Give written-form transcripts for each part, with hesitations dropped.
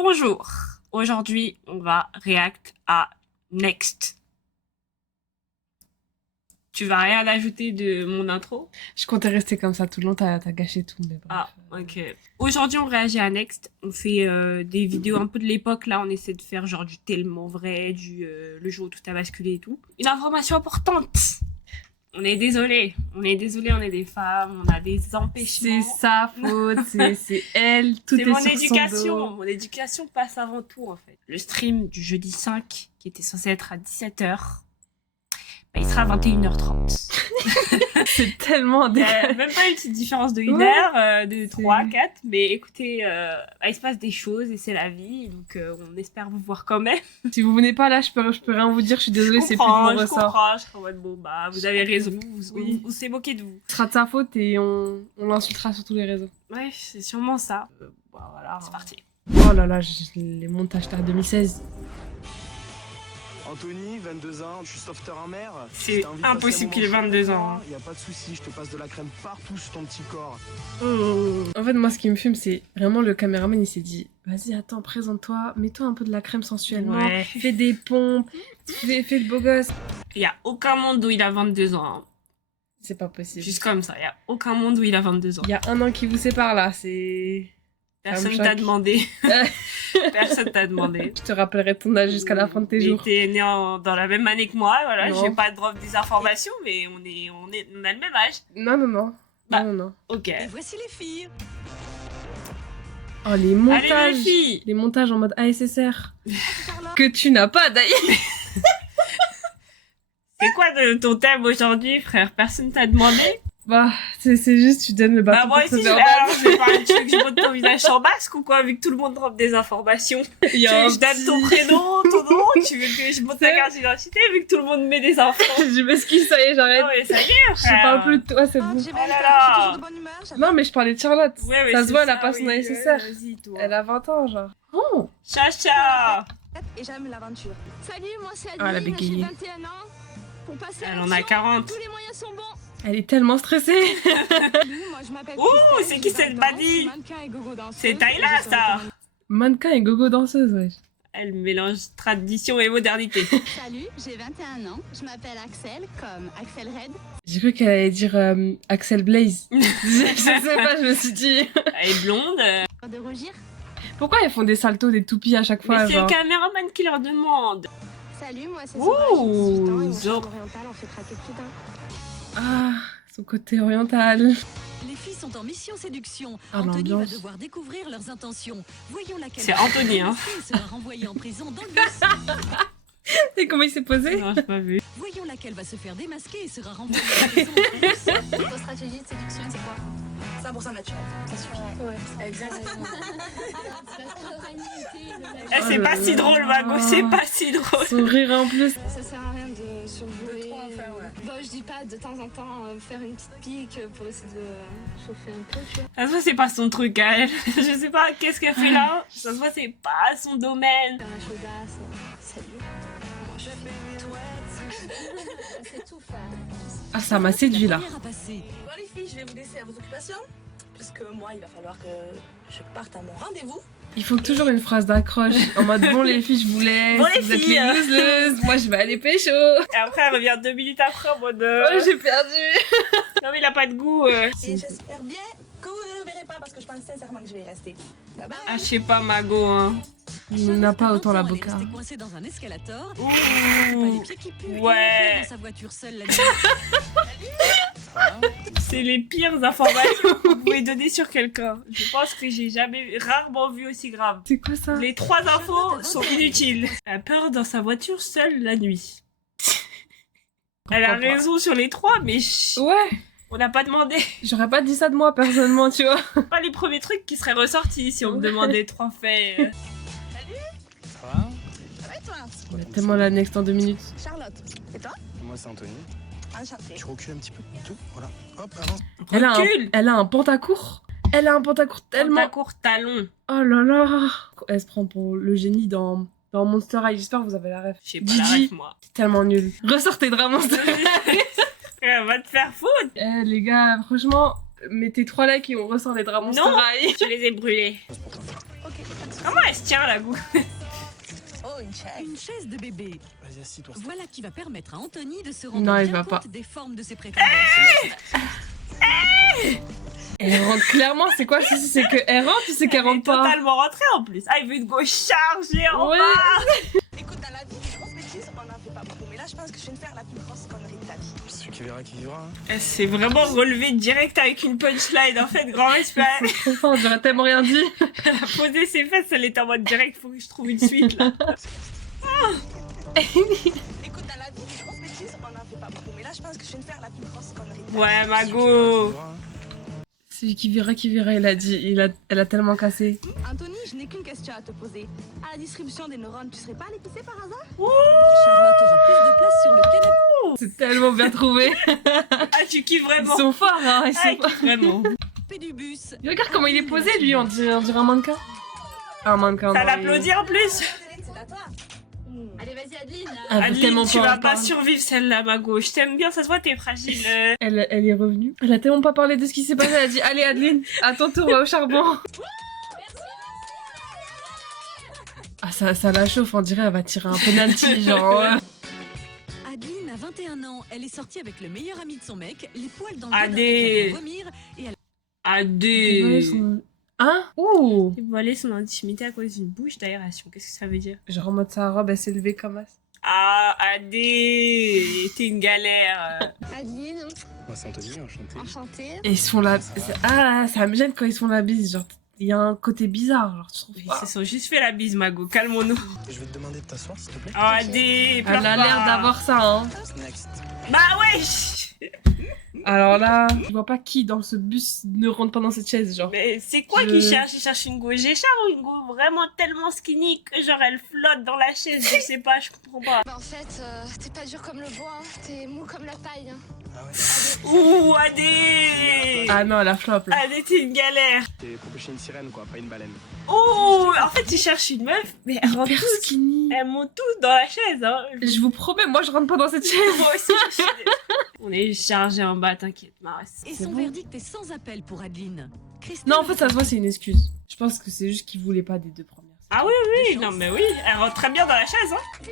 Bonjour, aujourd'hui on va react à Next. Tu vas rien ajouter de mon intro? Je comptais rester comme ça tout le long, t'as gâché tout, mais bref. Ah, ok. Aujourd'hui on réagit à Next, on fait des vidéos un peu de l'époque, là on essaie de faire genre du tellement vrai, le jour où tout a basculé et tout. Une information importante! On est désolé, on est des femmes, on a des empêchements. C'est sa faute, c'est elle, tout est C'est mon sur éducation. son dos. Mon éducation passe avant tout, en fait. Le stream du jeudi 5, qui était censé être à 17h, bah, il sera à 21h30. C'est tellement Il n'y a dégueulasse. même pas une petite différence de 1 Ouais. heure, de 3, 4. Mais écoutez, il se passe des choses et c'est la vie. Donc, on espère vous voir quand même. Si vous venez pas là, je peux rien vous dire, je suis désolée, c'est plus de mon Je ressort. comprends. Je serai en mode, bon, bah, vous avez raison. Oui. On s'est moqué de vous. Ce sera de sa faute et on l'insultera sur tous les réseaux. Ouais, c'est sûrement ça. Bah, voilà, c'est parti. Oh là là, les montages tard 2016. Anthony, 22 ans, je suis sauveteur en mer. C'est impossible qu'il ait 22 ans. Y a pas de souci, je te passe de la crème partout sur ton petit corps. En fait, moi, ce qui me fume, c'est vraiment le caméraman, il s'est dit, vas-y, attends, présente-toi, mets-toi un peu de la crème sensuellement, Ouais. fais des pompes, fais le beau gosse. Il n'y a aucun monde où il a 22 ans. Hein. C'est pas possible. Juste comme ça, il n'y a aucun monde où il a 22 ans. Il y a un an qui vous sépare là, c'est... Personne ça me t'a choque. demandé. Personne t'a demandé. Je te rappellerai ton âge jusqu'à la fin de tes jours. T'es né dans la même année que moi, voilà. Non. J'ai pas de drop des informations, mais on a le même âge. Non. Bah. Non. Ok. Et voici les filles. Oh, les Allez montages. les filles. Les montages en mode ASSR. Que tu n'as pas d'ailleurs. C'est quoi ton thème aujourd'hui, frère? Personne t'a demandé? Bah, c'est juste, tu donnes le Bah bâton moi pour te aussi, faire je vais parler. Tu veux que je monte ton visage en masque ou quoi? Vu que tout le monde drop des informations. Il y a un Je donne ton petit- prénom, ton nom. Tu veux que je monte ta carte d'identité vu que tout le monde met des infos? Je m'excuse, ça y est, j'arrête. Non mais ça y est, Je frère. parle plus de toi, c'est bon. J'ai Oh là bien là. je suis toujours de bonne humeur. j'adore. Non, mais je parlais de Charlotte. Ouais, ouais, Ça se c'est voit, elle a pas son oui, ASSR. vas-y, toi. Elle a 20 ans, genre. Oh, Chacha. Et j'aime l'aventure. Salut, moi c'est Ah, la Adeline, j'ai bégayée. 21 ans. Pour passer à Elle en a l'action, 40. tous les moyens sont bons. elle est tellement stressée. Salut, moi je m'appelle Ouh, Christelle, c'est j'ai qui cette 20 ans, badie? je suis mannequin et gogo danseuse. C'est Tayla, Et je serai ça. commandée. Mannequin et gogo danseuse, wesh. Elle mélange tradition et modernité. Salut, j'ai 21 ans. Je m'appelle Axel, comme Axel Red. J'ai cru qu'elle allait dire Axel Blaze. Je sais pas, je me suis dit. Elle est blonde. De rougir. Pourquoi ils font des saltos, des toupies à chaque fois, Mais c'est le genre. caméraman qui leur demande. Salut, moi c'est Ouh, Sauvage, j'ai 18 ans et mon Zo. charme oriental en fait craquer plus d'un. Ah, son côté oriental. Les filles sont en mission séduction. Ah, Anthony va l'ambiance. devoir découvrir leurs intentions. Voyons laquelle. C'est Anthony, hein. sera renvoyée en prison dans le bus. Et comment il s'est posé? Non, j'ai pas vu. Voyons laquelle va se faire démasquer et sera renvoyée en prison dans le bus. Ta stratégie de séduction, c'est quoi 100% naturel, ça suffit. Ouais, exactement. Eh, c'est pas si drôle, Mago, c'est pas si drôle. Son rire en plus. Ça sert à rien de surjouer. De trop en faire, ouais. Bon, je dis pas de temps en temps faire une petite pique pour essayer de chauffer un peu, tu vois. Ça se voit, c'est pas son truc à elle. Je sais pas qu'est-ce qu'elle fait là. Ça se voit, c'est pas son domaine. Faire la chaudasse. Salut. Moi, je fais c'est tout faire. Ah, ça m'a séduit là. Première à passer. Bon les filles, je vais vous laisser à vos occupations, puisque moi, il va falloir que je parte à mon rendez-vous. Il faut toujours une phrase d'accroche. En mode, bon, les filles, je vous laisse. Bon, les vous êtes filles. les losers. Moi, je vais aller pécho. Et après, elle revient 2 minutes après en mode. Oh, j'ai perdu. Non, mais il a pas de goût. Et j'espère bien que vous ne le verrez pas, parce que je pense sincèrement que je vais y rester. Bye bye. Ah, je sais pas, Mago, hein. Il n'a pas autant la Elle est boca. restée coincée dans un escalator. Pas les Ouh. pieds qui puent. Ouais. Et elle est dans sa voiture seule la nuit. C'est les pires informations que vous pouvez donner sur quelqu'un. Je pense que j'ai rarement vu aussi grave. C'est quoi ça? Les 3 infos sont inutiles. Elle a peur dans sa voiture seule la nuit. Elle a comprends pas. raison sur les 3, mais Ouais, on n'a pas demandé. j'aurais pas dit ça de moi personnellement, tu vois. Pas les premiers trucs qui seraient ressortis si on me demandait 3 faits. Ça va? Ça va et toi? On a tellement la next en 2 minutes. Charlotte. Et toi? Moi, c'est Anthony. Enchantée. Tu recules un petit peu, tout. Voilà. Hop, avance. Recule. Elle a un pantacourt. Elle a un pantacourt tellement. Pantacourt talon. Oh là là. Elle se prend pour le génie dans Monster High. J'espère que vous avez la ref. Je sais pas la Gigi, ref, moi. c'est tellement nul. Ressortez de Monster High. Elle va te faire foutre. Eh les gars, franchement, mettez 3 likes et on ressort les draps Monster Non. High. Je les ai brûlés. Ok, pas de soucis. Comment elle se tient la goût? Oh, une chaise. Une chaise de bébé. Vas-y, assis-toi. Voilà qui va permettre à Anthony de se rendre Non, il bien va pas. compte des formes de ses prétendances. Elle rentre clairement, c'est quoi si c'est que elle rentre ou c'est qu'elle Elle est rentre pas? totalement rentrée en plus. Ah, il veut une go chargée en Ouais. bas. Écoute, dans la vie, des grosses bêtises, on n'en fait pas beaucoup. Mais là, je pense que je viens de faire la plus grosse connerie de ta vie. Celui qui verra, qui vivra. Hein. Elle s'est vraiment relevée direct avec une punchline. En fait, grand respect. C'est trop fort, j'aurais tellement rien dit. Elle a posé ses fesses, elle était en mode direct. Faut que je trouve une suite là. Écoute, dans la vie, des grosses bêtises, on n'en fait pas beaucoup. Mais là, je pense que je viens de faire la plus grosse connerie de ta vie. Ouais, Celui qui verra, qui Mago. vivra, hein. Celui qui verra, il a dit, elle a tellement cassé. Anthony, je n'ai qu'une question à te poser. À la distribution des neurones, tu serais pas allé pisser par hasard? Charlotte aura plus de place sur le canapé. C'est tellement bien trouvé. Ah, tu kiffes Ils vraiment. sont forts, hein. Ils Ah, sont il kiffe vraiment. Du bus. Regarde comment il est posé, lui, on dirait un mannequin. Un mannequin. Ça non, l'applaudit en plus. C'est à toi. Allez, vas-y, Adeline. Elle veut Adeline, tellement tu pas vas en pas parler. survivre celle-là, Mago. Je t'aime bien, ça se voit, t'es fragile. Elle est revenue. Elle a tellement pas parlé de ce qui s'est passé. Elle a dit, allez Adeline, à ton tour, va au charbon. Ah, ça la chauffe, on dirait, elle va tirer un penalty, genre. Adeline a 21 ans. Elle est sortie avec le meilleur ami de son mec, les poils dans le Adé. dos d'un mec qui a fait vomir, et elle Adé. Hein? Ouh! Dévoiler son intimité à cause d'une bouche d'aération. Qu'est-ce que ça veut dire? Genre en mode sa robe, elle s'est levée comme ça. Ah, Adé. T'es une galère. Adeline, Moi, c'est Anthony, enchanté. enchantée. Et ils se font la... Ah, ça me gêne quand ils se font la bise, genre... Il y a un côté bizarre, genre, tu trouves Ils pas? se sont juste fait la bise, Mago. Calmons-nous. Je vais te demander de t'asseoir, s'il te plaît. Oh, Adé. pleure Elle a pas. l'air d'avoir ça, hein. Next. Bah wesh. Alors là, je vois pas qui dans ce bus ne rentre pas dans cette chaise, genre. Mais c'est quoi Je- qu'il cherche? Il cherche une go Géchard ou une go vraiment tellement skinny que genre elle flotte dans la chaise? Je sais pas, je comprends pas. Bah, en fait, t'es pas dur comme le bois, hein. T'es mou comme la paille. Hein. Ah ouais. Ouh, Adé. Ah non, la flop, là. Adé, t'es une galère. T'es propulsé une sirène, quoi, pas une baleine. Oh, en fait, il cherche une meuf, mais elle rentre Hyper tous. skinny. Elles montent tous dans la chaise, hein. Je vous promets, moi je rentre pas dans cette chaise. Moi aussi, je suis... On est chargé en bas, t'inquiète, Maras. Et C'est son bon. verdict est sans appel pour Adeline. Christelle Non, en fait, ça se voit, c'est une excuse. Je pense que c'est juste qu'ils voulaient pas des deux premières. Ah oui, oui, non mais oui, elle rentre très bien dans la chaise, hein.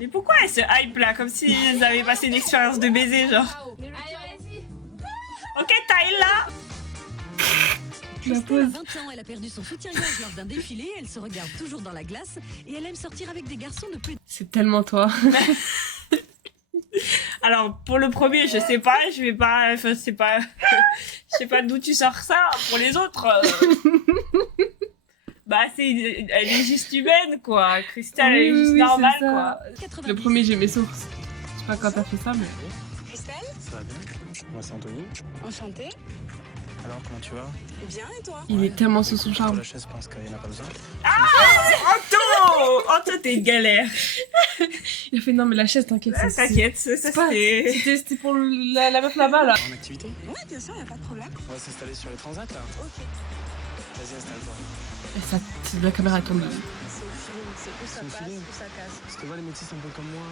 Mais pourquoi elle se hype là, comme s'ils avaient passé une expérience de baiser, genre. Allez, vas-y. Ok, Tyler là. La Christelle a pose. 20 ans, elle a perdu son soutien-gorge lors d'un défilé, elle se regarde toujours dans la glace et elle aime sortir avec des garçons de plus C'est tellement toi. Alors, pour le premier, je sais pas, je vais pas, enfin, c'est pas, je sais pas d'où tu sors ça. Pour les autres, bah, elle est juste humaine, quoi. Christelle, elle est juste normale, c'est ça. quoi. 90. Le premier, j'ai mes sources. Je sais pas quand t'as fait ça, mais. Christelle, Ça va bien? Moi, c'est Anthony. enchantée. Alors, comment tu vas? Bien, et toi? Il est tellement sous son Écoute, charme. La chaise, je pense qu'il n'y en a pas besoin. Anto, t'es une galère. Il a fait non, mais la chaise, t'inquiète. Ah, T'inquiète, ça C'est pas- c'était. C'était pour la meuf là-bas, là. En activité? Ouais, bien sûr, y a pas de problème. On va s'installer sur les transats, là. Ok. Vas-y, installe-toi. Et ça, c'est de la caméra tourne. C'est au feeling, c'est où ça C'est au passe, feeling. où ça casse. Parce que vois, les métis un peu comme moi.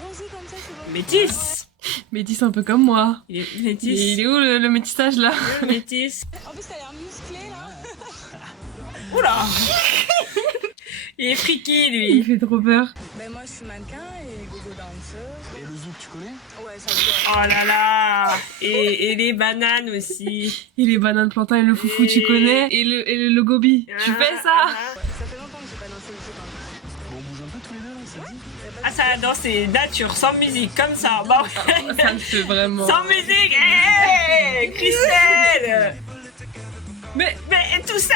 Bronzé comme ça, c'est bon. Métis. Métis un peu comme moi. Il est Il métis. est où le métissage là? Métis. En plus, t'as l'air musclé, là. Oula. Il est friqué, Il lui. fait trop peur. Ben, moi, je suis mannequin et gogo danseuse. Et le zouk, tu connais? Ouais, ça se Oh là là. Et les bananes aussi. Il est banane plantain et le foufou, tu Et- connais. Et le gobi. Tu fais ça? Ça fait longtemps que j'ai pas dansé ici, quand même. Bon, on bouge un peu tous les deux, là, ça te dit? Ah, ça danse, c'est nature, sans musique, comme ça. Bon. Ça me fait vraiment. Sans musique. Hey, Christelle. Mais tout ça.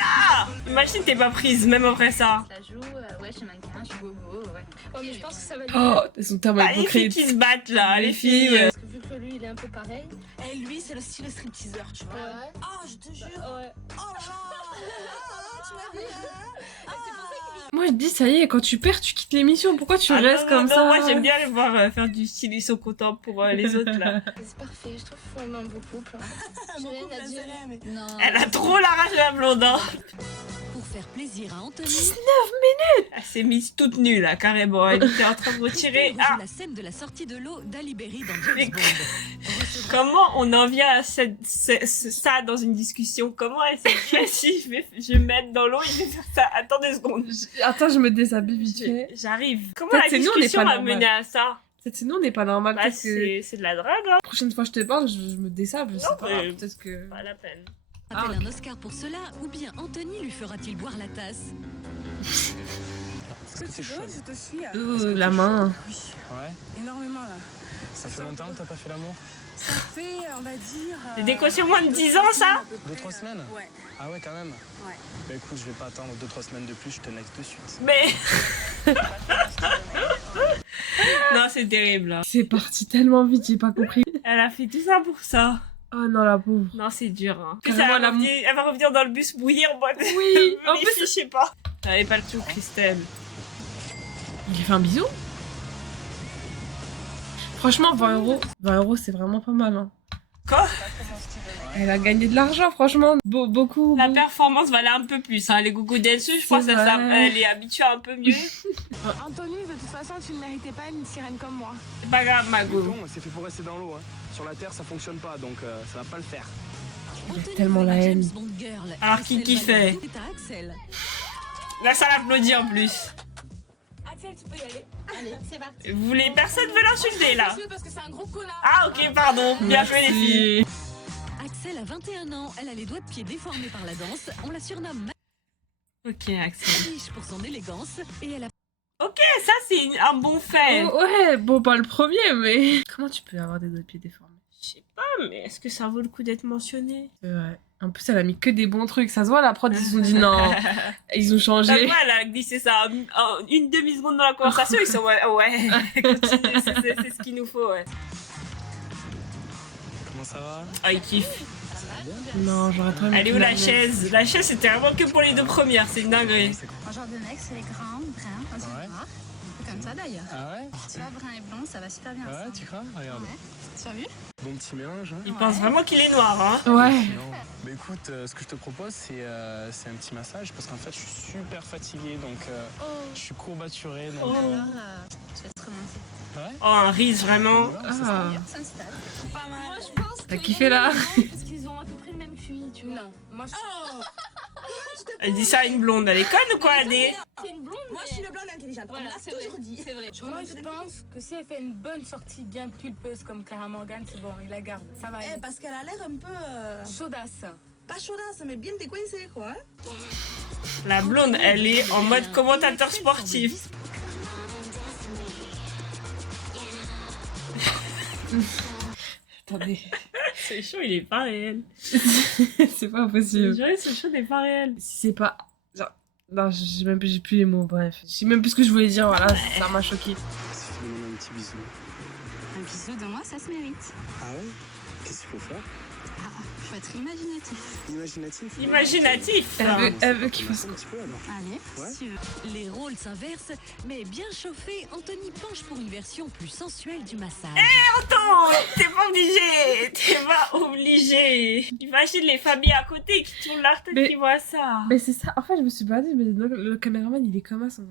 Imagine, t'es pas prise, même après ça. Ça joue, ouais, je suis mannequin, je suis bobo, ouais. Oh, mais je pense que ça va lui Oh, elles sont tellement Ah, les filles hypocrites. qui se battent là, les filles. Parce que vu que lui, il est un peu pareil. Et lui, c'est le style stripteaseur, tu vois. Ouais. Oh, je te jure. Ouais. Oh là là. Tu m'as vu, hein. Moi je dis, ça y est, quand tu perds, tu quittes l'émission. Pourquoi tu Ah, restes non, comme non, ça? moi j'aime bien les voir faire du style, ils sont contents pour les autres là. C'est parfait, je trouve qu'il faut aimer un beau couple. J'ai Beaucoup rien à de dire. laser, mais- Non. Elle a trop la rage la blonde, hein. Pour faire plaisir à Anthony, Elle s'est mise toute nue là, carrément. Elle était en train de retirer. Roger Ah, la scène de la sortie de l'eau d'Ali Berry dans James Mais- Bond. Recevra comment on en vient à ça dans une discussion? Comment elle s'est dit, je vais me mettre dans l'eau, il va faire ça. Attends 2 secondes. Attends, je me déshabille vite fait. J'arrive. Comment Peut-être la c'est nous, on n'est discussion pas a normal. mené à ça? Peut-être sinon, on n'est pas normal. Bah, Peut-être que c'est de la drague, hein. la prochaine fois que je te parle, je me désable. Je sais pas. mais- Peut-être que. Pas la peine. appelle un Oscar pour cela, ou bien Anthony lui fera-t-il boire la tasse? Est-ce que t'es chaud? Je te suis. La main. Ouais. Énormément là. Ça fait longtemps que t'as pas fait l'amour? Ça fait, on va dire. Des décotions moins de 10 ans, ça? 2-3 semaines? Ouais. Ah ouais, quand même? Ouais. Bah écoute, je vais pas attendre 2-3 semaines de plus, je te next de suite. Mais. Non, c'est terrible, là. C'est parti tellement vite, j'ai pas compris. Elle a fait tout ça pour ça. Oh non, la pauvre. Non, c'est dur, hein. Carrément, Elle va revenir dans le bus bouillir, moi. Oui, en Les plus- filles, je sais pas. T'avais pas le tout, Christelle. Il lui fait un bisou. Franchement, 20 euros. 20 euros, c'est vraiment pas mal. Hein. Quoi? Elle a gagné de l'argent, franchement. Beaucoup. La performance valait un peu plus, hein. Les gougou dancers, je pense C'est que ça, vrai. elle est habituée un peu mieux. Anthony, de toute façon, tu ne méritais pas une sirène comme moi. C'est pas grave, ma Mais go. bon, c'est fait pour rester dans l'eau, hein. Sur la terre, ça fonctionne pas, donc ça va pas le faire. Anthony tellement la veut une haine. James Bond girl. Alors, Axel qui va fait donner à Axel. Là, ça l'applaudit en plus. Axel, tu peux y aller. Allez, c'est parti. Vous voulez, personne veut l'insulter, là. Parce que c'est un gros connard. Ah, ok, pardon. Bien joué, les filles. Axel a 21 ans, elle a les doigts de pied déformés par la danse. On la surnomme Ok, Axel. Maniche pour son élégance et elle a Ok, ça, c'est un bon fait. Oh, ouais, bon, pas le premier, mais. Comment tu peux avoir des doigts de pied déformés? Je sais pas, mais est-ce que ça vaut le coup d'être mentionné? Ouais. En plus, elle a mis que des bons trucs. Ça se voit, la prod, ils se sont dit non. Ils ont Ça changé. va, elle a glissé ça en une demi-seconde dans la conversation. Ils sont ouais, continue, c'est ce qu'il nous faut, ouais. Comment ça va? Ah, il kiffe. Non, j'aurais trop aimé. Elle est où la chaise? La chaise, c'était vraiment que pour les 2 premières. C'est une dinguerie. Un genre de mec, c'est grand, brun, un Ouais. noir. Un peu comme ça d'ailleurs. Ah ouais? Tu vois, brun et blond, ça va super bien Ah ouais, ensemble. tu crois? Regarde. Ouais. Tu as vu? Bon petit mélange, hein? Il pense vraiment qu'il est noir, hein. Ouais. Non. Bah écoute, ce que je te propose, c'est un petit massage parce qu'en fait, je suis super fatigué, donc je suis courbaturé. Donc, Oh. Alors, je vais te remonter. ouais? Oh, un riz, vraiment. Ah. Ça me stade. Pas mal. Moi, je pense T'as kiffé là? parce qu'ils ont à peu près le même QI, tu vois. Non. Moi, je Elle dit ça à une blonde. Elle est conne ou quoi, elle est? c'est une blonde. Moi, je suis le blanc intelligente. Voilà, On l'a c'est vrai. toujours dit. C'est vrai. Moi, je pense que si elle fait une bonne sortie bien pulpeuse comme Clara Morgan, c'est bon, il la garde. Ça va Eh, aller. parce qu'elle a l'air un peu. Chaudasse. Pas chaudasse, mais bien décoincée, quoi. Hein. La blonde, elle est en mode commentateur sportif. Attendez. C'est chaud, il est pas réel. C'est pas possible. Je dirais, ce chaud n'est pas réel. Si c'est pas. Genre. Non, j'ai plus les mots, bref. Je sais même plus ce que je voulais dire, voilà, ça m'a choqué. Si tu me donnes un petit bisou. Un bisou de moi, ça se mérite. Ah ouais? Qu'est-ce qu'il faut faire? Faut être imaginatif. Imaginatif? Imaginatif. Elle veut qu'il fasse un petit peu alors. Allez, Ouais. si tu veux. Les rôles s'inversent, mais bien chauffé, Anthony penche pour une version plus sensuelle du massage. Attends, t'es pas obligé. T'es pas obligé. Imagine les familles à côté qui tournent leur tête Mais- qui voient ça. Mais c'est ça, en fait, je me suis pas dit, mais le caméraman, il est comme ça.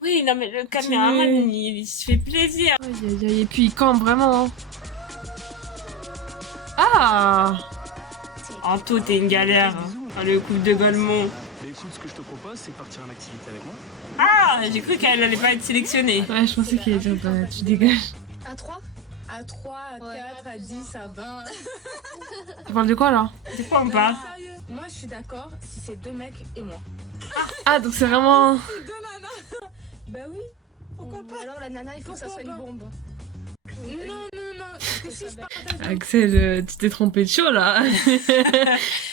Oui, non, mais le caméraman, il se fait plaisir. Aïe, aïe, aïe, et puis il campe vraiment. Ah! Anto, t'es une galère. Hein. Le couple de Golemont. Mais écoute, ce que je te propose, c'est de partir en activité avec moi. Ah, j'ai cru qu'elle allait pas être sélectionnée. Ouais, je pensais qu'il allait dire, bah, tu dégages. À 3 À 3, à 4, à 10, à 20. Tu parles de quoi là? C'est quoi on parle? Sérieux? Moi, je suis d'accord si c'est 2 mecs et moi. Ah, donc c'est vraiment. Bah oui. Pourquoi pas? Alors, la nana, il faut que ça soit une bombe. Non, non, non. Parce que si je partage. Axel, tu t'es trompé de show là.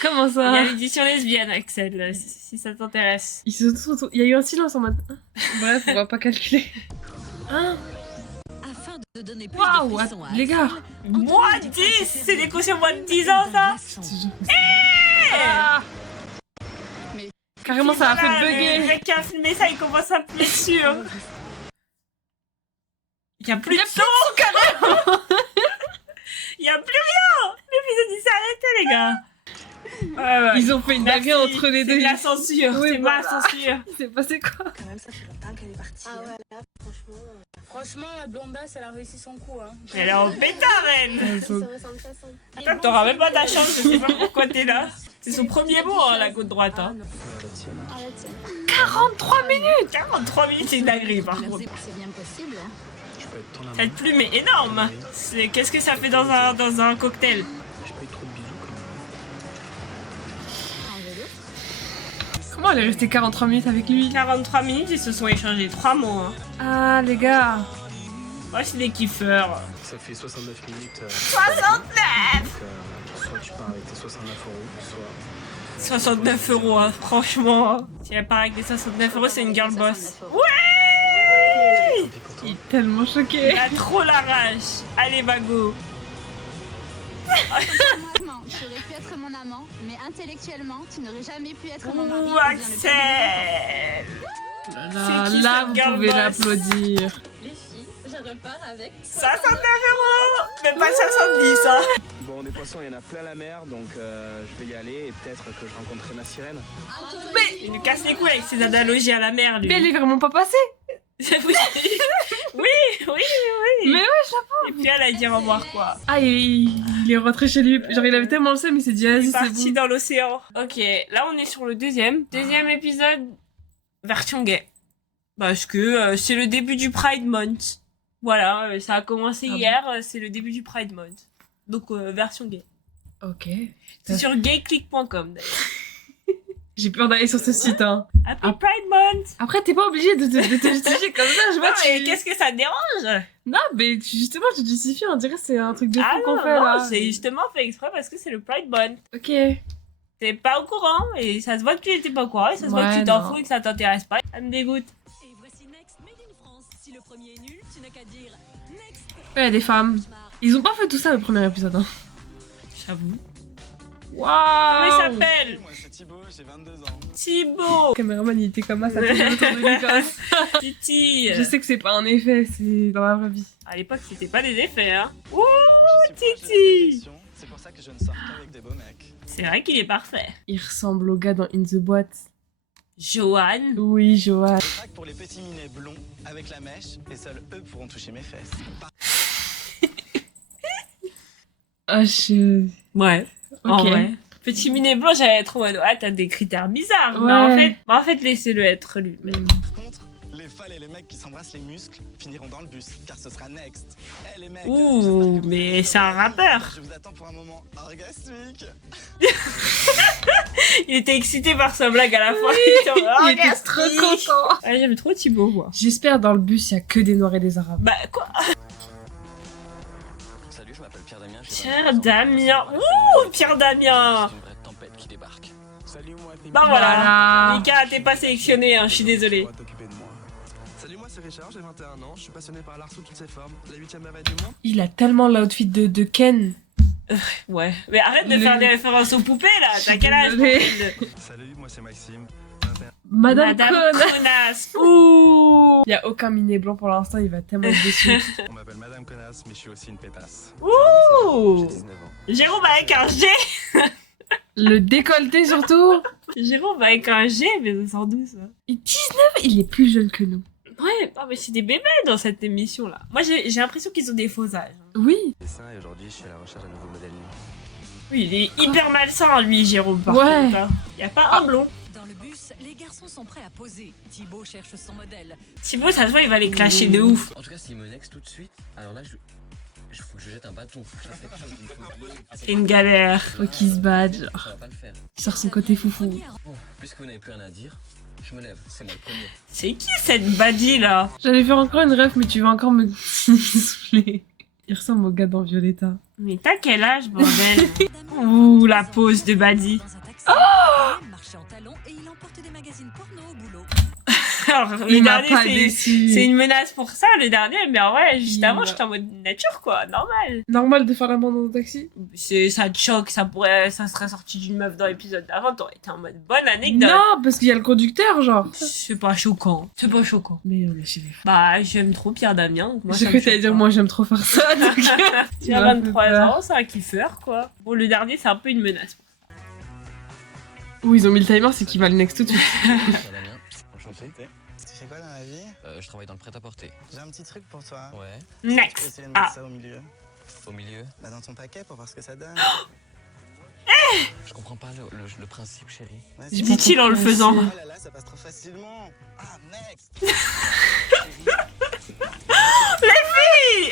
Comment Il y ça? a l'édition lesbienne, Axel, si ça t'intéresse. Il y a eu un silence en mode. Bref, on va pas calculer. Hein? Afin de donner plus Waouh, de frissons à les Axel, gars! Moins 10. C'est des cautions moins de 10 ans, ça. Ah! Carrément, ça a fait Le bugger. mec qui a filmé ça, il commence à plus sûr. Il y a plus de son, carrément. Il y a plus rien. L'épisode il s'est arrêté, les gars. Ouais. Ils ont fait une Merci. dinguerie entre les C'est deux. de la censure, Oui, c'est voilà. ma censure. Il s'est passé quoi? Quand même, ça fait longtemps qu'elle est partie. Ah ouais, là, franchement. Franchement, la blondasse, elle a réussi son coup. Hein. Elle est en pétard, elle. Elles sont- Attends, t'auras même pas ta chance, je sais pas pourquoi t'es là. C'est son premier mot, hein, la côte droite. Hein. 43 minutes 43 minutes, c'est une dinguerie, par contre. C'est bien possible. Je peux être ton amant. Cette plume est énorme. Qu'est-ce que ça fait dans un cocktail? J'ai pas eu trop de bisous quand même. En vélo. Comment elle est restée 43 minutes avec lui? 43 minutes, ils se sont échangés 3 mots. Hein. Ah, les gars. Moi, c'est des kiffeurs. Ça fait 69 minutes. 69 soit tu pars avec tes 69 euros, soit. 69 euros, hein, franchement. Hein. Si elle part avec des 69 euros, c'est une girl boss. Ouais. Il est tellement choqué. Il a trop la rage. Allez, Bago. Maman, tu aurais pu être mon amant, mais intellectuellement, tu n'aurais jamais pu être mon mari. Ouh, ou bien le Axel. Là, C'est qui, là cette vous girl pouvez boss? l'applaudir. Les filles, je repars avec 69 euros. Même pas 70, hein. Bon, des poissons, il y en a plein la mer, donc je vais y aller et peut-être que je rencontrerai ma sirène. Il nous casse les couilles avec ses analogies à la mer, lui. Mais elle est vraiment pas passée. oui, oui. Mais ouais, Et puis elle a dit au revoir, quoi. Ah, il est rentré chez lui. Genre, il avait tellement le seum, il s'est dit, Il vas-y, est c'est parti bon. dans l'océan. Ok, là on est sur le deuxième épisode, version gay. Parce que c'est le début du Pride Month. Voilà, ça a commencé Ah bon hier, c'est le début du Pride Month. Donc version gay. Ok. C'est sur gayclick.com d'ailleurs. J'ai peur d'aller sur ce site, hein. Happy Ah. Pride Month. Après, t'es pas obligé de te justifier comme ça, je Non vois. mais qu'est-ce que ça te dérange? Non, mais justement, tu te justifies, on dirait que c'est un truc de fou Ah qu'on non, fait, non, là. c'est justement fait exprès parce que c'est le Pride Month. Ok. T'es pas au courant et ça se voit que tu étais pas au courant et ça se voit que Ouais, tu t'en non. fous et que ça t'intéresse pas. Ça me dégoûte. Et voici Next Made in France. Si le premier est nul, tu n'as qu'à dire Next. Ouais, des femmes. Ils ont pas fait tout ça le premier épisode, hein. J'avoue. Waouh. Comment il s'appelle? Moi, c'est Thibaut, j'ai 22 ans. Thibaut. Le caméraman, il était comme ça tournait autour de lui, quand même. Titi. Je sais que c'est pas un effet, c'est dans la vraie vie. À l'époque, c'était pas des effets, hein. Ouh, Je suis proche de la Titi. perfection, c'est pour ça que je ne sors qu'avec des beaux mecs. C'est vrai qu'il est parfait. Il ressemble au gars dans In the Boîte. Johan. Oui, Johan. Je craque pour les petits minets blonds avec la mèche et seuls eux pourront toucher mes fesses. Ah, Ouais. Ok. En vrai. Petit minet blanc, j'avais trop en mode, ah, t'as des critères bizarres. Ouais. Mais en fait, laissez-le être lui-même. Par contre, les folles et les mecs qui s'embrassent les muscles finiront dans le bus, car ce sera Next. Eh les mecs, Ouh, j'espère que vous mais êtes c'est un heureux. rappeur. Je vous attends pour un moment orgasmique. Il était excité par sa blague à la fin. Il était en mode, Il était merci. trop content. Ah, j'aime trop Thibaut, moi. J'espère dans le bus, il y a que des Noirs et des Arabes. Bah, quoi? Salut, je m'appelle Pierre Damien. Pierre Damien. Ouh, Pierre Damien. C'est une vraie tempête qui débarque. Salut, moi, c'est Bah voilà. Voilà. Mika, t'es pas sélectionné, hein, je suis désolée. t'occuper de moi. Salut, moi c'est Richard, j'ai 21 ans, je suis passionné par l'art sous toutes ses formes. La 8ème merveille du monde. Il a tellement l'outfit de Ken. Ouais. Mais arrête de Le- faire des références aux poupées, là. Je T'as suis quel âge, désolée. profil? Salut, moi c'est Maxime. Madame Con. Connasse. Ouh. Il y a aucun minet blanc pour l'instant, il va tellement être déçu. On m'appelle Madame Connasse, mais je suis aussi une pétasse. Ouh. J'ai 19 ans. Jérôme avec un G. Le décolleté surtout. Jérôme avec un G, mais sans doute, ça. Il 19, il est plus jeune que nous. Ouais, non, mais c'est des bébés dans cette émission-là. Moi, j'ai l'impression qu'ils ont des faux âges. Oui. Dessin et aujourd'hui je suis à la recherche d'un nouveau modèle. Oui, il est hyper malsain, lui, Jérôme, par Ouais. contre. Hein. Y a pas un blond. Dans le bus, les garçons sont prêts à poser. Thibaut cherche son modèle. Thibaut, ça se voit, il va les clasher de ouf. En tout cas, s'il me next tout de suite, alors là, il faut que je jette un bâton. Faut que je fasse quelque chose, il faut que- C'est une galère. Faut qu'il se badge. Ça va pas le faire. Il sort son côté foufou. Bon, puisque vous n'avez plus rien à dire, je me lève. C'est moi le premier. C'est qui cette badie, là? J'allais faire encore une ref, mais tu vas encore me souffler. Il ressemble au gars dans Violetta. Mais t'as quel âge, bordel? Ouh, la pose de badie. Dans un taxi, il marchait en talons et il emporte des magazines porno au boulot. Alors, le Il m'a dernier, pas c'est déçu. une menace pour ça, le dernier. Mais en vrai, juste Il avant, m'a- j'étais en mode nature, quoi. Normal. Normal de faire la main dans un taxi? Ça te choque, ça serait sorti d'une meuf dans l'épisode d'avant, t'aurais été en mode bonne anecdote. Non, parce qu'il y a le conducteur, genre. C'est pas choquant. C'est pas choquant. Mais on est chez les Bah, j'aime trop Pierre Damien. Donc moi, J'ai ça cru me que t'allais choque dire, pas. moi j'aime trop faire ça. Donc... Tu as 23 ans, c'est un kiffeur, quoi. Bon, le dernier, c'est un peu une menace. Où ils ont mis le timer, c'est qu'il va le next tout de suite. Damien, enchanté. Tu fais quoi dans la vie? Je travaille dans le prêt-à-porter. J'ai un petit truc pour toi. Ouais. Tu peux Next. essayer de mettre Ah. ça au milieu. Au milieu. Bah dans ton paquet pour voir ce que ça donne. Je comprends pas le principe, chérie. Vas-y. J'ai Dit-il en le faisant. Oh là là, ça passe trop facilement. Ah, next.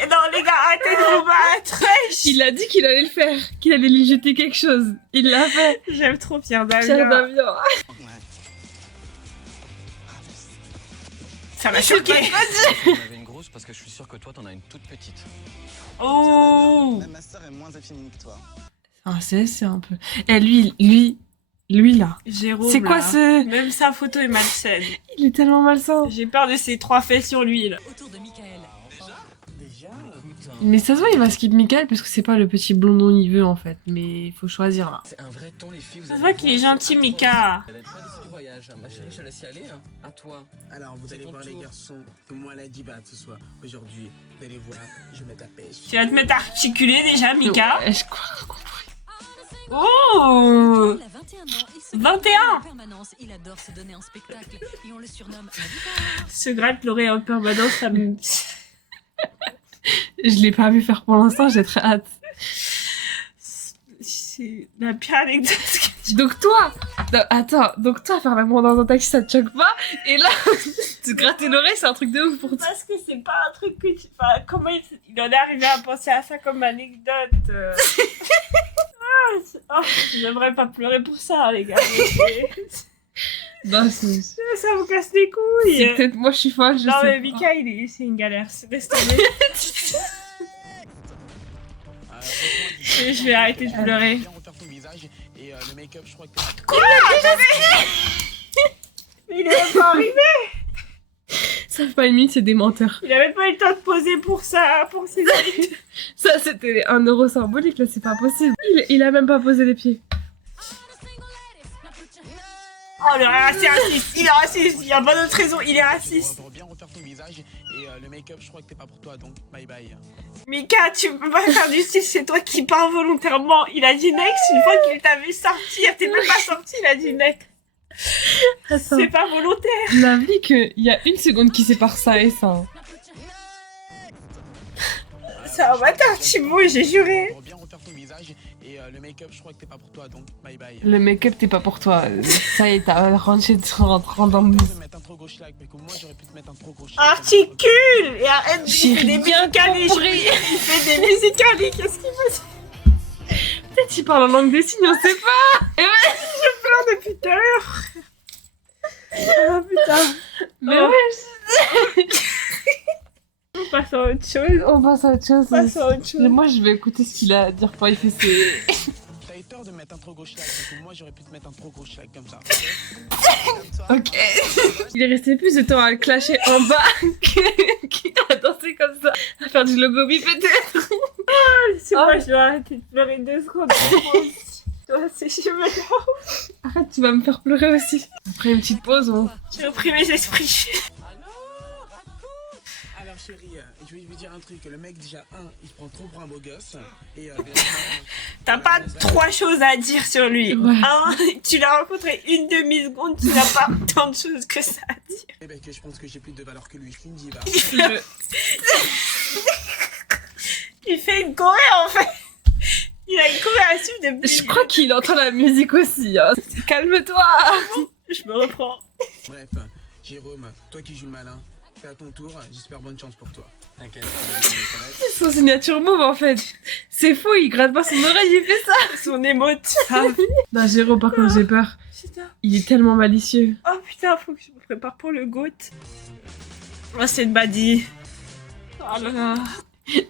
Non, les gars, arrêtez de vous battre. Il a dit qu'il allait le faire, qu'il allait lui jeter quelque chose. Il l'a fait. J'aime trop Pierre Pierre Damien. Damien. Ouais. Ça m'a choqué. J'en avais une grosse parce que je suis sûr que toi t'en as une toute petite. Oh. Même ma sœur est moins affinée que toi. Ah, c'est un peu. Eh, lui là. Jérôme. C'est quoi là. ce. Même sa photo est malsaine. Il est tellement malsain. J'ai peur de ces 3 faits sur lui là. Autour de Michael. Déjà? Mais ça se voit, il va skip Michael parce que c'est pas le petit blondon il veut en fait. Mais il faut choisir là. C'est un vrai ton, les filles. Vous Ça avez se voit qu'il est gentil, Mika. Elle a pas décidé du voyage. Ma chérie, je te laisse y aller. Hein. À toi. Alors, vous C'est allez ton voir les tour. garçons que moi la diva ce soir. Aujourd'hui, vous allez voir, je mets ta pêche. Tu vas te mettre à articuler déjà, Mika. Ouais, je crois. Oh. Il a 21 ans et se 21. gratte en permanence. Il adore se donner en spectacle et on le surnomme la diva. Se gratte l'oreille en permanence, ça me... Je l'ai pas vu faire pour l'instant, j'ai très hâte. C'est la pire anecdote que Donc toi, donc toi faire l'amour dans un taxi ça te choque pas et là te gratter l'oreille c'est un truc de ouf pour toi. Parce que c'est pas un truc que tu... Enfin, comment il en est arrivé à penser à ça comme anecdote Oh, j'aimerais pas pleurer pour ça, les gars. Non, c'est Ça vous casse les couilles. peut-être moi je suis folle, je Non, sais mais pas. Mika, c'est une galère. Laisse tomber. Je vais arrêter de pleurer. Viens refaire ton visage et le make-up, je crois que t'es... Mais il est même pas arrivé. Ça fait pas une minute, c'est des menteurs. Il a même pas eu le temps de poser pour ça, pour ses amis. Ça c'était 1 euro symbolique là, c'est pas possible. Il a même pas posé les pieds. Oh, c'est raciste. Il est raciste. Il y a pas d'autre raison. Il est raciste. Viens refaire ton visage et le make-up, je crois que t'es pas pour toi, donc bye bye. Mika, tu peux pas faire du style, c'est toi qui pars volontairement. Il a dit next une fois qu'il t'a vu sortir. T'es même pas sorti, il a dit next. Attends, C'est pas volontaire. la vie qu'il y a 1 seconde qui sépare ça et ça. C'est un bâtard, Thibaut, j'ai juré. Viens refaire ton visage et le make-up, je crois que t'es pas pour toi, donc bye bye. Le make-up t'es pas pour toi. Ça y est, t'as rentré dans le Tu bus. peux mettre un trop gros schlag, mais que moi j'aurais pu te mettre un trop gros schlag. Articule et arrête de J'ai faire des rien musicaliques. compris. Il fait des musicaliques. Qu'est-ce qu'il fait? Peut-être il parle en langue des signes, on sait pas. pleure depuis tout à l'heure. Ah putain. Mais Oh. ouais, On passe à autre chose. on passe à autre chose. On passe à autre chose. Moi je vais écouter ce qu'il a à dire quand il fait ses... T'as eu tort de mettre un trop gros schlag, mais que moi j'aurais pu te mettre un trop gros schlag comme ça. Ok. Il est resté plus de temps à le clasher en bas qu'à danser comme ça. À faire du logobi peut-être. C'est moi, je dois arrêter de pleurer 2 secondes. Je dois sécher mes larmes. Arrête, tu vas me faire pleurer aussi. Après une petite pause, on... J'ai repris mes esprits. Alors chérie, je vais vous dire un truc, le mec déjà, il se prend trop pour un beau gosse, et T'as pas 3 choses à dire sur lui. Ouais. Tu l'as rencontré une demi-seconde, tu n'as pas tant de choses que ça à dire. eh ben que je pense que j'ai plus de valeur que lui, je suis une diva. Il fait une choré en fait. Il a une choré à suivre depuis. Je crois qu'il entend la musique aussi. Hein. Calme-toi. Je me reprends. Bref, Jérôme, toi qui joues le malin, fais à ton tour, j'espère bonne chance pour toi. T'inquiète. C'est son signature move en fait. C'est faux, il gratte pas son oreille, il fait ça. Son émote. Non, Jérôme, par contre, j'ai peur. Putain. Il est tellement malicieux. Oh putain, faut que je me prépare pour le GOAT. Oh, c'est une badie. Oh là là.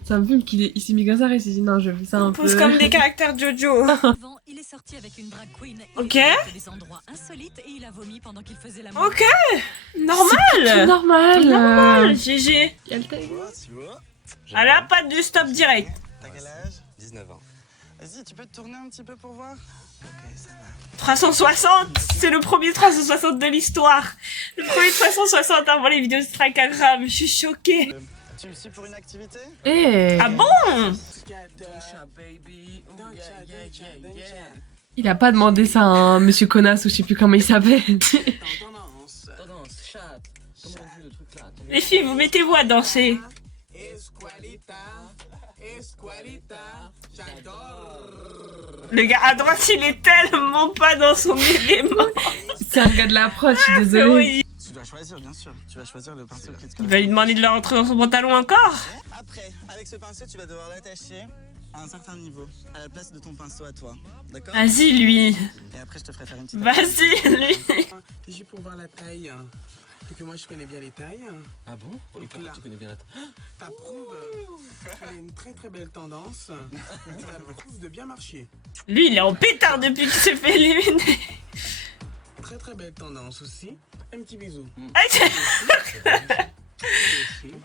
Ça me fume il s'est mis comme ça et il s'est dit non, je fais ça un On peu. pose comme des caractères Jojo. Avant, il est sorti avec une drag queen. Ok. Il a fait des endroits insolites et il a vomi pendant qu'il faisait l'amour. Ok. C'est Normal. normal. Normal. GG. Tu vois? Ah là, pas de stop direct. T'as quel âge? 19 ans. Vas-y, tu peux te tourner un petit peu pour voir? Ok, ça va. 360, c'est le premier 360 de l'histoire. Le premier 360 avant les vidéos sur Instagram. Je suis choquée. Tu me suis pour une activité? Eh. Ah bon? Il a pas demandé ça à un monsieur connasse ou je sais plus comment il s'appelle. Tendance. Tendance, chat. Comment on dit le truc là? Les filles, vous mettez-vous à danser. Esqualita. Esqualita. J'adore. Le gars à droite, il est tellement pas dans son élément. C'est un gars de la prod, je suis C'est désolée. horrible. Tu dois choisir, bien sûr. Tu vas choisir le pinceau qui te Il correspond. va lui demander de le rentrer dans son pantalon encore. Après, avec ce pinceau, tu vas devoir l'attacher à un certain niveau, à la place de ton pinceau à toi. D'accord? Vas-y, lui. Et après, je te ferai faire une petite... Vas-y, lui. C'est juste pour voir la taille. Et que moi, je connais bien les tailles. Ah bon? Et pourquoi tu connais bien la taille? Ça prouve qu'elle a une très très belle tendance. Ça prouve de bien marcher. Lui, il est en pétard depuis qu'il s'est fait éliminer. Très très belle tendance aussi. Un petit bisou.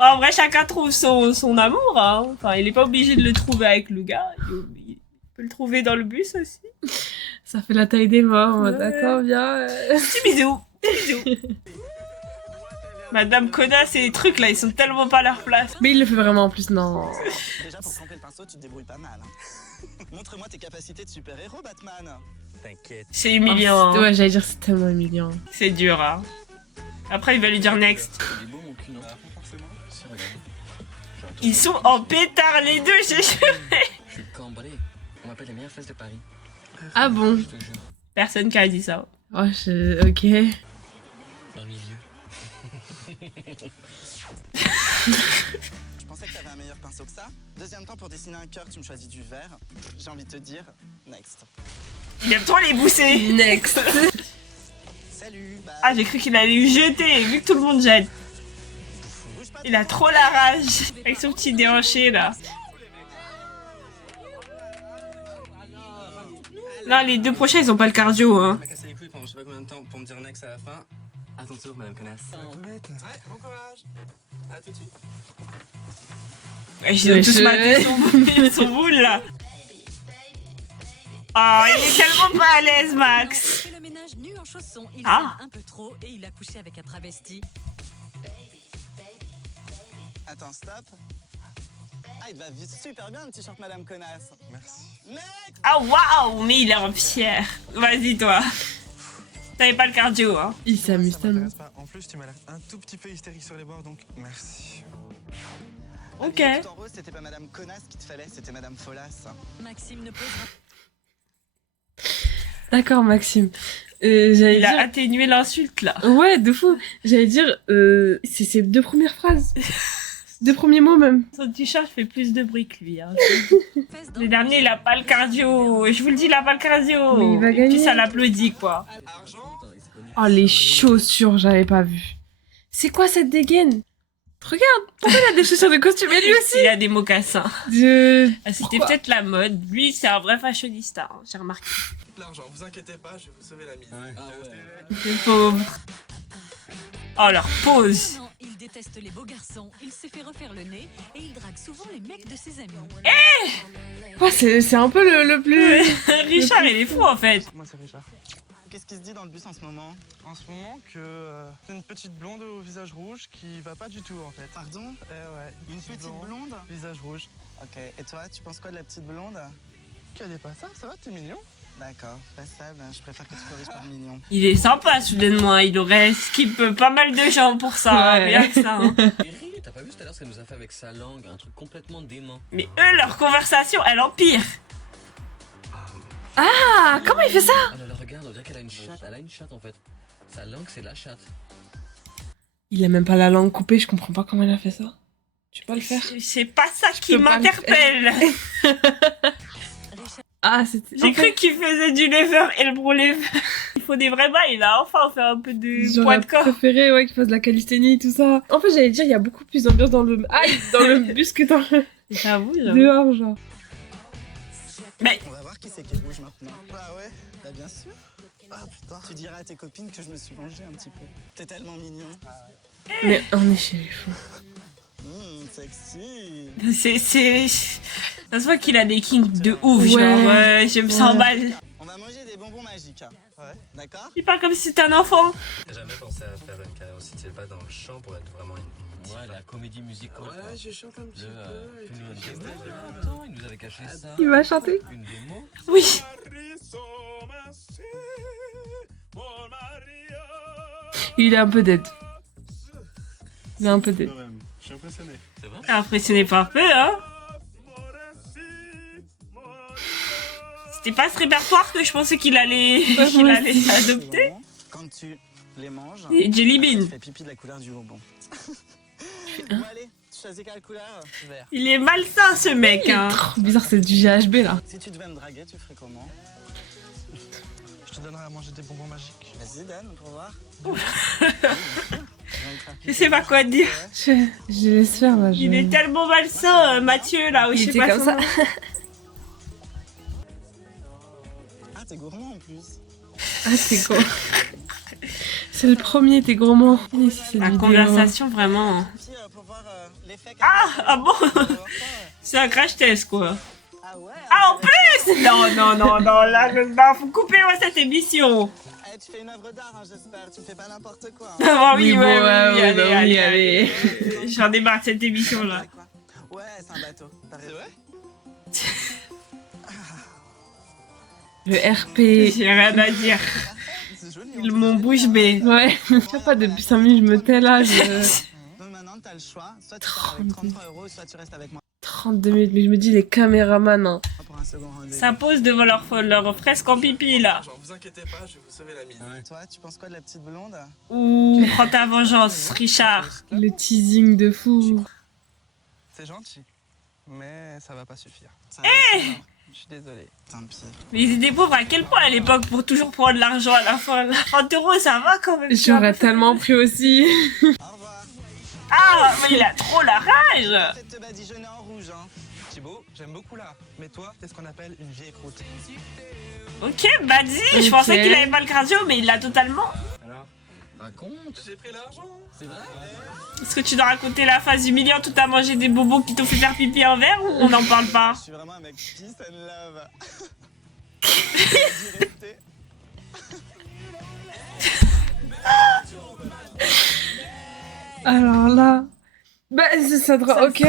En vrai, chacun trouve son amour. Hein. Enfin, il est pas obligé de le trouver avec le gars. Il peut le trouver dans le bus aussi. Ça fait la taille des morts, Ouais. d'accord, bien. Petit bisou. Petit bisou. Madame Connasse et les trucs là, ils sont tellement pas à leur place. Mais il le fait vraiment en plus, non. Déjà, pour tremper le pinceau, tu te débrouilles pas mal. Hein. Montre-moi tes capacités de super-héros, Batman. T'inquiète. C'est humiliant. Hein. Ouais, j'allais dire, c'est tellement humiliant. C'est dur. Hein. Après, il va lui dire next. Il est beau mon cul, non? Forcément. Si, regarde. J'ai un truc. Ils sont en pétard les deux, j'ai juré. Je suis cambré. On m'appelle les meilleures fesses de Paris. Ah bon? Je te jure. Personne qui a dit ça. Oh, ok. Dans le milieu. Je pensais que t'avais un meilleur pinceau que ça. Deuxième temps, pour dessiner un cœur, tu me choisis du vert. J'ai envie de te dire, next. Il aime trop les bousser. Next. Salut, bye. Ah, j'ai cru qu'il allait lui jeter, vu que tout le monde jette. Bouge pas, Il a trop la rage. Avec son petit déhanché là. Non, les deux prochains, ils ont pas le cardio. Hein. Elle m'a cassé les couilles pendant je sais pas combien de temps pour me dire next à la fin. À ton tour, madame connasse. Ouais, bon courage. À tout de suite. Ouais, ils ont tous maté son boule là. Oh, il est tellement pas à l'aise, Max. Il fait le ménage nu en chaussons. Il Ah. s'aime un peu trop et il a couché avec un travesti. Attends, stop. Ah, il te va super bien le t-shirt Madame Connasse. Merci. Next. Ah, waouh, mais il est en pierre. Vas-y, toi. T'avais pas le cardio, hein. Il s'amuse Ça tellement. m'intéresse pas. En plus, tu m'as l'air un tout petit peu hystérique sur les bords, donc merci. Ok. Tout en rose, c'était pas Madame Connasse qu'il te fallait, c'était Madame Folas. Maxime ne posera D'accord, Maxime. J'allais Il a dire... atténué l'insulte là. Ouais, de fou. J'allais dire, c'est ses deux premières phrases. Deux premiers mots même. Son t-shirt fait plus de bruit que lui. Hein. fesse dans Le dernier, il a pas le cardio. Je vous le dis, il a pas le cardio. Mais il va Et gagner. puis ça l'applaudit, quoi. Oh, les chaussures, j'avais pas vu. C'est quoi cette dégaine? Regarde, pourquoi il a des chaussures de costume et lui aussi? Il a des mocassins. Je... Ah, c'était Pourquoi peut-être la mode. Lui, c'est un vrai fashionista, hein, j'ai remarqué. L'argent, vous inquiétez pas, je vais vous sauver la mise. Ah ouais. Le pauvre. Oh, leur pose. Non, il déteste les beaux garçons, il s'est fait refaire le nez et il drague souvent les mecs de ses amis. Ouais, c'est un peu le plus... Richard, il est fou, en fait. Moi, c'est Richard. Qu'est-ce qui se dit dans le bus en ce moment? En ce moment, que c'est une petite blonde au visage rouge qui va pas du tout, en fait. Pardon? Ouais, Une petite blonde? visage rouge. Ok, et toi, tu penses quoi de la petite blonde? Qu'elle est pas ça va, t'es mignon. D'accord, passable, je préfère que tu corriges par mignon. Il est sympa, soudainement. Il aurait skip pas mal de gens pour ça. Ouais. Rien que ça. Hein. Thierry, t'as pas vu tout à l'heure ce qu'elle nous a fait avec sa langue? Un truc complètement dément. Mais eux, leur conversation, elle empire. Ah, comment il fait ça? Oh là là, regarde, on dirait qu'elle a une chatte. Elle a une chatte en fait. Sa langue, c'est la chatte. Il a même pas la langue coupée, je comprends pas comment il a fait ça. Tu peux pas le faire? C'est pas ça qui peux pas le m'interpelle. Ah, c'était... J'ai cru qu'il faisait du lever et le bro lever. Il faut des vrais bails là. Enfin, on fait un peu de J'aurais poids de corps. préféré, ouais, qu'il fasse de la calisthénie, tout ça. En fait, j'allais dire, il y a beaucoup plus d'ambiance dans le... Aïe, dans le bus que dans le... J'avoue. Dehors, genre. Mais On va voir qui c'est qui est rouge maintenant. Ah ouais? Bah bien sûr. Ah putain. Tu diras à tes copines que je me suis vengé un petit peu. T'es tellement mignon. Mais on est chez les fous. Sexy. c'est... Ça se voit qu'il a des kinks de ouf. Ouais. Genre, je me sens Ouais. mal. On va va manger des bonbons magiques. Ouais. D'accord? Il parle comme si c'était un enfant. T'as jamais pensé à faire une carrière aussi, tu sais pas, dans le chant pour être vraiment une Ouais, la comédie musicale. Ouais, je chante un petit peu. Il nous avait caché ça. Il va chanter? Une démo. Oui. Il est un peu dead. Il est un peu dead. Quand même, je suis impressionné. C'est vrai? Impressionné par peu, hein. C'était pas ce répertoire que je pensais qu'il allait, adopter. Quand tu les manges, Et Jelly Bean. tu fais pipi de la couleur du bonbon. Bon, allez, tu choisis quelle couleur? Vert. Il est malsain ce mec, hein. Trop bizarre, c'est du GHB là. Si tu devais me draguer, tu ferais comment? Je te donnerai à manger des bonbons magiques. Vas-y, Dan, pour voir. Je sais pas quoi dire. Je laisse faire là. Il est tellement malsain, Mathieu, là, où Il je sais était pas comme son ça. nom. Ah, t'es gourmand en plus. Ah, t'es gros. C'est le premier, t'es gourmand. Ici, c'est La du conversation, vraiment. Puis, pour voir l'effet. Ah bon. C'est un crash test, quoi. Ah ouais? Ah, en plus. Non, là, faut couper, moi, cette émission. Eh, tu fais une œuvre d'art, hein, j'espère. Tu fais pas n'importe quoi. Hein. Ah oui, Oui, ouais, bon, allez. allez. J'en ai marre de cette émission-là. Ouais, c'est un bateau. T'as raison. Le RP. J'ai rien à dire. C'est joli. Ils m'ont bouche bée. Ouais. Je sais pas, depuis 5 minutes, je me tais là. Donc maintenant, t'as le choix. Soit tu pars avec 33 €, soit tu restes avec moi 32 minutes, mais je me dis, les caméramans, hein. pour un second rendez-vous. Ça pose devant leur fresque en pipi, là. Genre, vous inquiétez pas, je vais vous sauver la mise. Toi, tu penses quoi de la petite blonde? Ouh, prends ta vengeance, Richard. Le teasing de fou. C'est gentil, mais ça va pas suffire. Je suis désolé. Tant pis. Mais ils étaient pauvres à quel point à l'époque pour toujours prendre l'argent à la fin. 30 € ça va quand même. J'aurais tellement pris aussi. Au revoir. Ah, mais il a trop la rage. Peut-être te badigeonner en rouge, hein. Thibaut, j'aime beaucoup l'art, mais toi, t'es ce qu'on appelle une vieille croûte. Ok, vas-y, je pensais qu'il avait pas le cardio, mais il l'a totalement. Alors, raconte. J'ai pris l'argent. C'est vrai? Est-ce que tu dois raconter la phase humiliante où t'as mangé des bobos qui t'ont fait faire pipi en verre ou on n'en parle pas? Je suis vraiment un mec peace and love. Alors là. Bah, ça doit. Ok.